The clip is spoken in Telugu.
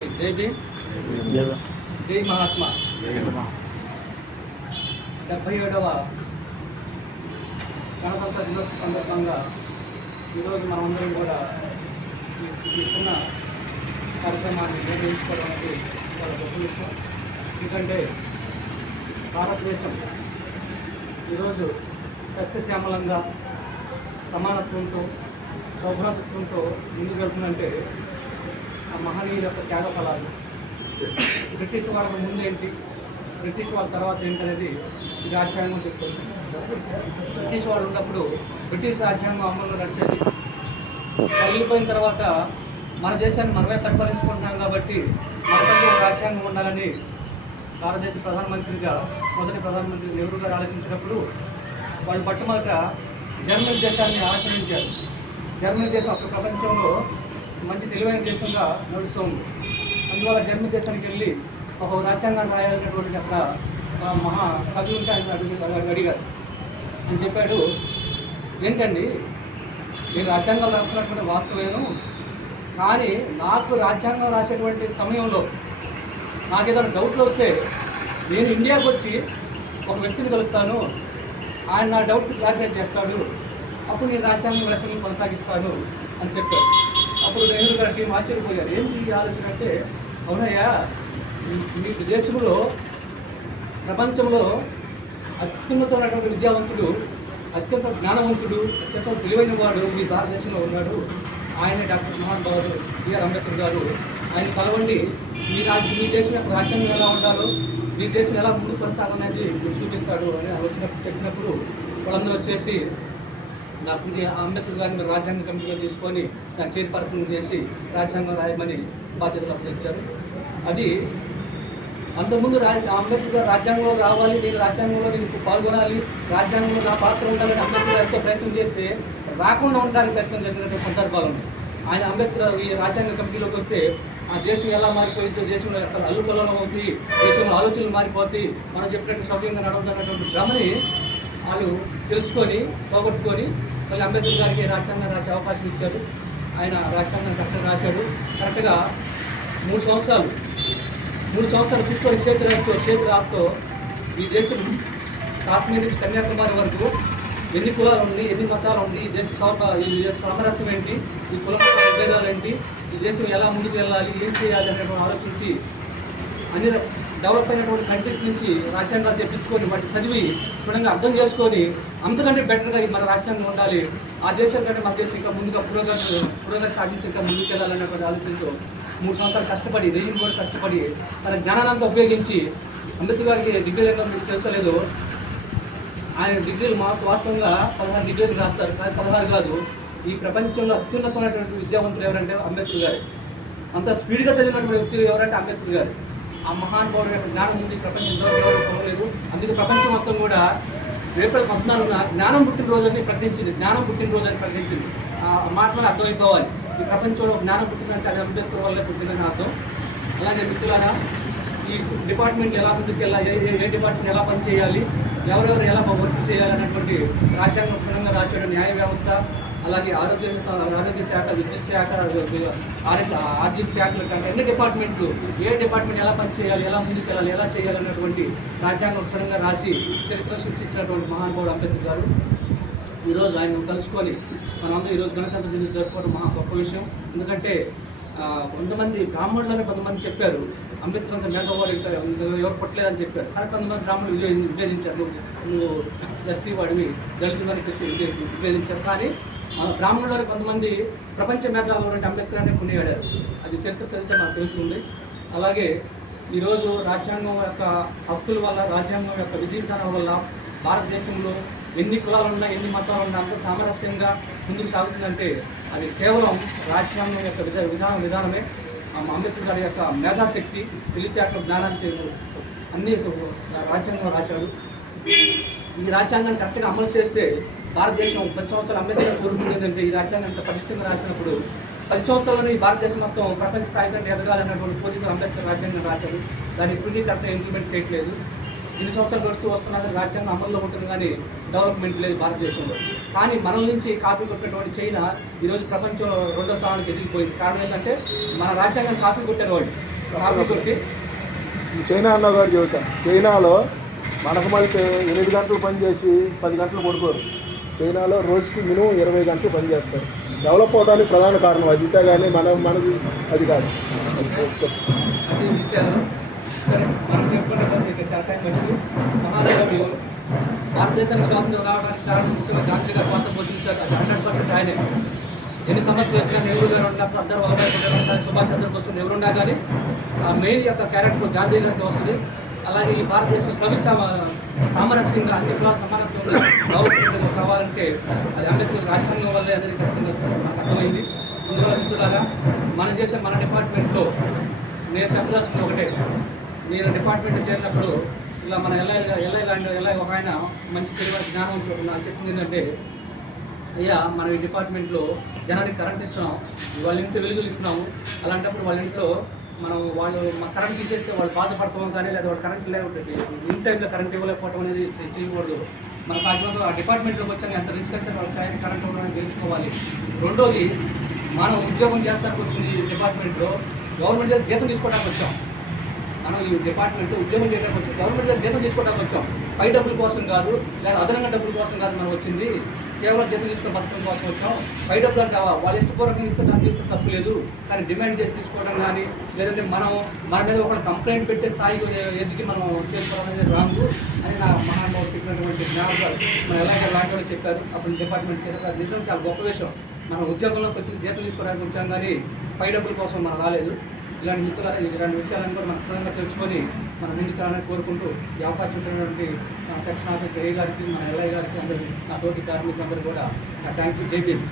जय भीम जय महात्मा 77వ గణతంత్ర దినోత్సవ సందర్భంగా ఈరోజు మనమందరం కూడా ఈ చిన్న కార్యక్రమాన్ని నిర్వహించుకోవడానికి చాలా గొప్ప విషయం. ఎందుకంటే భారతదేశం ఈరోజు సస్యశ్యామలంగా సమానత్వంతో సౌభ్రాతత్వంతో ముందుకు వెళ్తుందంటే ఆ మహనీయుల యొక్క త్యాగ ఫలాలు. బ్రిటిష్ వాళ్ళకు ముందేంటి, బ్రిటిష్ వాళ్ళ తర్వాత ఏంటనేది ఈ రాజ్యాంగం చెప్తుంది. బ్రిటిష్ వాళ్ళు ఉన్నప్పుడు బ్రిటిష్ రాజ్యాంగం అమల్లో నడిచేది. వెళ్ళిపోయిన తర్వాత మన దేశాన్ని మనమే పరిపాలించుకుంటున్నాం కాబట్టి మనకంటూ ఒక రాజ్యాంగం ఉండాలని భారతదేశ ప్రధానమంత్రిగా మొదటి ప్రధానమంత్రి నెహ్రూ గారు ఆలోచించినప్పుడు వాళ్ళు మొట్టమొదట జర్మనీ దేశాన్ని ఆచరించారు. జర్మనీ దేశం అప్పుడు ప్రపంచంలో మంచి తెలివైన దేశంగా నడుస్తూ ఉంది. అందువల్ల జర్మనీ దేశానికి వెళ్ళి ఒక రాజ్యాంగాన్ని రాయాలనేటువంటి అక్కడ మహా కవి ఉంటే ఆయన అడిగారు. అని చెప్పాడు, ఏంటండి నేను రాజ్యాంగాలు రాసుకున్నటువంటి వాస్తవేను, కానీ నాకు రాజ్యాంగం రాసేటువంటి సమయంలో నాకు ఏదైనా డౌట్లు వస్తే నేను ఇండియాకి వచ్చి ఒక వ్యక్తిని కలుస్తాను, ఆయన నా డౌట్ క్లారిఫై చేస్తాడు, అప్పుడు నేను రాజ్యాంగం రచనలు కొనసాగిస్తాను అని చెప్పారు. అప్పుడు నెహ్రూ గారి టీం ఆశ్చర్యపోయారు. ఏంటి ఈ ఆలోచన అంటే, అవునయ్యా మీకు దేశంలో ప్రపంచంలో అత్యున్నతమైనటువంటి విద్యావంతుడు, అత్యంత జ్ఞానవంతుడు, అత్యంత తెలివైన వాడు మీ భారతదేశంలో ఉన్నాడు. ఆయనే డాక్టర్ మోహన్ బాబు బిఆర్ అంబేద్కర్ గారు. ఆయన కలవండి, మీ దేశం యొక్క రాజ్యాంగం ఎలా ఉండాలో, మీ దేశం ఎలా ముందుకు కొనసాగాలనేది చూపిస్తాడు అని చెప్పినప్పుడు వాళ్ళందరూ వచ్చేసి నాకు అంబేద్కర్ గారిని రాజ్యాంగ కమిటీలో తీసుకొని దాన్ని చైర్పర్సన్ చేసి రాజ్యాంగం రాయమని బాధ్యతలు అప్పగించారు. అది అంతకుముందు అంబేద్కర్ గారు రాజ్యాంగంలో రావాలి, నేను రాజ్యాంగంలో నేను పాల్గొనాలి, రాజ్యాంగంలో నా పాత్ర ఉండాలని అంబేద్కర్ గారితో ప్రయత్నం చేస్తే రాకుండా ఉండడానికి ప్రయత్నం జరిగినటువంటి సందర్భాలు ఉన్నాయి. ఆయన అంబేద్కర్ ఈ రాజ్యాంగ కమిటీలోకి వస్తే ఆ దేశం ఎలా మారిపోయిందో, దేశంలో ఎక్కడ అల్లుకొల్లం అవుతుంది, దేశంలో ఆలోచనలు మారిపోతాయి, మనం చెప్పినట్టు సౌకర్యంగా నడవద్దన్నటువంటి భ్రమని వాళ్ళు తెలుసుకొని పోగొట్టుకొని మళ్ళీ అంబేద్కర్ గారికి రాజ్యాంగం రాసే అవకాశం ఇచ్చారు. ఆయన రాజ్యాంగం కరెక్ట్గా రాశాడు. కరెక్ట్గా 3 సంవత్సరాలు కూర్చొని చేతి రాతో ఈ దేశం కాశ్మీర్ నుంచి కన్యాకుమారి వరకు ఎన్ని కులాలు ఉన్నాయి, ఎన్ని మతాలు ఉన్నాయి, ఈ దేశ సామరస్యం ఏంటి, ఈ కుల విభేదాలు ఏంటి, ఈ దేశం ఎలా ముందుకు వెళ్ళాలి, ఏం చేయాలి అనేటువంటి ఆలోచించి అన్ని డెవలప్ అయినటువంటి కంట్రీస్ నుంచి రాజ్యాంగాలు తెప్పించుకొని వాటిని చదివి చూడంగా అర్థం చేసుకొని అంతకంటే బెటర్గా మన రాజ్యాంగం ఉండాలి, ఆ దేశం కంటే మన దేశం ఇంకా ముందుగా పురోగతి సాధించి ఇంకా ముందుకు వెళ్ళాలనేటువంటి ఆలోచనతో 3 సంవత్సరాలు కష్టపడి, రెయ్యి కూడా కష్టపడి తన జ్ఞానానంతా ఉపయోగించి అంబేద్కర్ గారికి డిగ్రీలు మీకు తెలుసలేదు, ఆయన డిగ్రీలు వాస్తవంగా 16 డిగ్రీలు రాస్తారు. కానీ 16 కాదు, ఈ ప్రపంచంలో అత్యున్నతమైనటువంటి విద్యావంతులు ఎవరంటే అంబేద్కర్ గారు. అంత స్పీడ్గా చదివినటువంటి వ్యక్తులు ఎవరంటే అంబేద్కర్ గారు. ఆ మహానుభావుడు యొక్క జ్ఞానం ఉంది ప్రపంచంలో ఎవరు పొందలేదు. అందుకే ప్రపంచం మొత్తం కూడా ఏప్రిల్ 14న జ్ఞానం పుట్టినరోజుని ప్రకటించింది. జ్ఞానం పుట్టినరోజు అని ప్రకటించింది. ఆ మాటలు అర్థమైపోవాలి. ఈ ప్రపంచంలో జ్ఞానం పుట్టిందంటే అది అంబేద్కర్ వల్లే పుట్టిందని అర్థం. అలాగే మిత్రులారా, ఈ డిపార్ట్మెంట్ ఎలా ముందుకు వెళ్ళాలి, ఏ డిపార్ట్మెంట్ ఎలా పనిచేయాలి, ఎవరెవరు ఎలా వర్క్ చేయాలనేటువంటి రాజ్యాంగం క్షుణ్ణంగా రాశాడు. న్యాయ వ్యవస్థ, అలాగే ఆరోగ్య శాఖ, విద్యుత్ శాఖ, ఆర్థిక శాఖలు కంటే అన్ని డిపార్ట్మెంట్లు ఏ డిపార్ట్మెంట్ ఎలా పనిచేయాలి, ఎలా ముందుకు వెళ్ళాలి, ఎలా చేయాలన్నటువంటి రాజ్యాంగం క్షుణ్ణంగా రాసి చరిత్ర సృష్టించినటువంటి మహానుభావుడు అంబేద్కర్ గారు. ఈరోజు ఆయన కలుసుకొని మనందరూ ఈరోజు గణతంత్ర దినం జరుపుకోవడం మహా గొప్ప విషయం. ఎందుకంటే కొంతమంది బ్రాహ్మణులని కొంతమంది చెప్పారు అంబేద్కర్ అంత మేఘవాడు ఎవరు పుట్టలేదని చెప్పారు. కానీ కొంతమంది బ్రాహ్మణులు విభేదించారు, నువ్వు ఎస్సీ వాడివి, దళితులని విభేదించారు. కానీ బ్రాహ్మణులని కొంతమంది ప్రపంచ మేధావులు అంటే అంబేద్కర్ అనే కొనియాడారు. అది చరిత్ర మనకు తెలుస్తుంది. అలాగే ఈరోజు రాజ్యాంగం యొక్క హక్కుల వల్ల, రాజ్యాంగం యొక్క విధి విధానం వల్ల భారతదేశంలో ఎన్ని కులాలు ఉన్నా, ఎన్ని మతాలు ఉన్నా అంత సామరస్యంగా ముందుకు సాగుతుందంటే అది కేవలం రాజ్యాంగం యొక్క విధానమే. అంబేద్కర్ గారి యొక్క మేధాశక్తి, తెలివితేటల జ్ఞానానికి అన్ని రాజ్యాంగం రాశాడు. ఈ రాజ్యాంగాన్ని కరెక్ట్గా అమలు చేస్తే భారతదేశం 10 సంవత్సరాలు అంబేద్కర్ కోరుకుంది ఏంటంటే ఈ రాజ్యాంగం అంత పటిష్టంగా రాసినప్పుడు 10 సంవత్సరాల్లో ఈ భారతదేశం మొత్తం ప్రపంచ స్థాయి కంటే ఎదగాలన్నటువంటి కోరిక అంబేద్కర్ రాజ్యాంగం రాశాడు. దాన్ని ఇప్పటికీ కరెక్ట్గా ఇంప్లిమెంట్ చేయట్లేదు. ఇన్ని సంవత్సరాలు గడుస్తూ వస్తున్నది రాజ్యాంగం అమల్లో ఉంటుంది, కానీ డెవలప్మెంట్ లేదు భారతదేశంలో. కానీ మనల నుంచి కాపీ కొట్టినటువంటి చైనా ఈరోజు ప్రపంచంలో 2వ స్థానానికి ఎదిగిపోయింది. కారణం ఏంటంటే మన రాజ్యాంగం కాపీ కొట్టారు వాళ్ళు. కార్మికులకి చైనా అన్న గారు చెబుతాను. చైనాలో మనకు మళ్ళీ 8 గంటలు పనిచేసి 10 గంటలు పడుకోరు. చైనాలో రోజుకి మినిమం 20 గంటలు పనిచేస్తారు. డెవలప్ అవడానికి ప్రధాన కారణం అది. కానీ మనది అది కాదు. అన్ని విషయాలు సరే మనం చెప్పుకుంటే చాలా టైం పట్టింది. మహానుభావుడు భారతదేశానికి స్వాతంత్రం రావడానికి కారణం ముఖ్యంగా గాంధీ గారు పాత్ర పోషించారు. అది 100% ఆయనే. ఎన్ని సమస్యలు వచ్చినా నెహ్రూ గారు ఉన్నప్పుడు అందరూ వల్లభాయ్ సుభాష్ చంద్రబోస్ ఎవరు ఉన్నా కానీ ఆ మెయిన్ యొక్క క్యారెక్టర్ గాంధీ గారికి వస్తుంది. అలాగే ఈ భారతదేశం సామరస్యంగా అన్ని కులాల సమానత్వంగా గౌరవంగా కావాలంటే అది అంబేద్కర్ రాజ్యాంగం వల్లే అనేది ఖచ్చితంగా నాకు అర్థమైంది. ఇందులో మిత్రులారా మనం చేసే మన డిపార్ట్మెంట్లో నేను చెప్పదలుచుకున్న ఒకటే, నేను డిపార్ట్మెంట్ చేరినప్పుడు ఇలా మన ఎల్ఐ ఒక ఆయన మంచి తెలివైన జ్ఞానం నాకు చెప్పింది ఏంటంటే, అయ్యా మనం ఈ డిపార్ట్మెంట్లో జనానికి కరెంట్ ఇస్తున్నాం, వాళ్ళ ఇంట్లో వెలుగులు ఇస్తున్నాము. అలాంటప్పుడు వాళ్ళ ఇంట్లో వాళ్ళు కరెంట్ తీసేస్తే వాళ్ళు బాధపడతాం కానీ లేదా వాళ్ళు కరెంట్ లేకపోతే ఇన్ టైంలో కరెంట్ ఇవ్వలేకపోవడం అనేది చేయకూడదు. మన సాధ్యమంగా ఆ డిపార్ట్మెంట్లోకి వచ్చాక ఎంత రిస్క్ వచ్చినా వాళ్ళకి కరెంట్ ఇవ్వడానికి తెలుసుకోవాలి. రెండోది, మనం ఉద్యోగం చేస్తానికి వచ్చింది ఈ డిపార్ట్మెంట్లో గవర్నమెంట్ దగ్గర జీతం తీసుకోవడానికి వచ్చాం. మనం ఈ డిపార్ట్మెంట్లో ఉద్యోగం చేయడానికి వచ్చాం, గవర్నమెంట్ దగ్గర జీతం తీసుకోవడానికి వచ్చాం. పై డబ్బుల కోసం కాదు, లేదా అదనంగా డబ్బుల కోసం కాదు మనం వచ్చింది. కేవలం జీతం తీసుకుని బతకడం కోసం వచ్చాం. పై డబ్బులు అంటే వాళ్ళ ఇష్టపూర్వకంగా ఇస్తే దాన్ని తీసుకుని తప్పు లేదు, కానీ డిమాండ్ చేసి తీసుకోవడం కానీ లేదంటే మన మీద ఒక కంప్లైంట్ పెట్టే స్థాయికి ఎదిగి మనం చేసుకోవడం అనేది రాంగు అని నా మహానుభావుడు చెప్పినటువంటి జ్ఞాపకాలు మనం ఎలాగ లాంటి వాళ్ళు చెప్పారు. అప్పుడు డిపార్ట్మెంట్ చేశారు. నిజం చాలా గొప్ప విషయం. మనం ఉద్యోగంలోకి వచ్చి జీతం తీసుకోవడానికి వచ్చాం కానీ పై డబ్బుల కోసం మనం రాలేదు. ఇలాంటి మిత్రుల ఇలాంటి విషయాలను కూడా మనం క్షుణ్ణంగా తెలుసుకొని మనం ముందుకు కోరుకుంటూ ఈ అవకాశం ఇచ్చినటువంటి మన సెక్షన్ ఆఫీసర్ ఏ గారికి, మన ఎల్ఐ గారికి, అందరికీ, నా తోటి కార్మికులందరూ కూడా నా థ్యాంక్ యూ. జై భీమ్.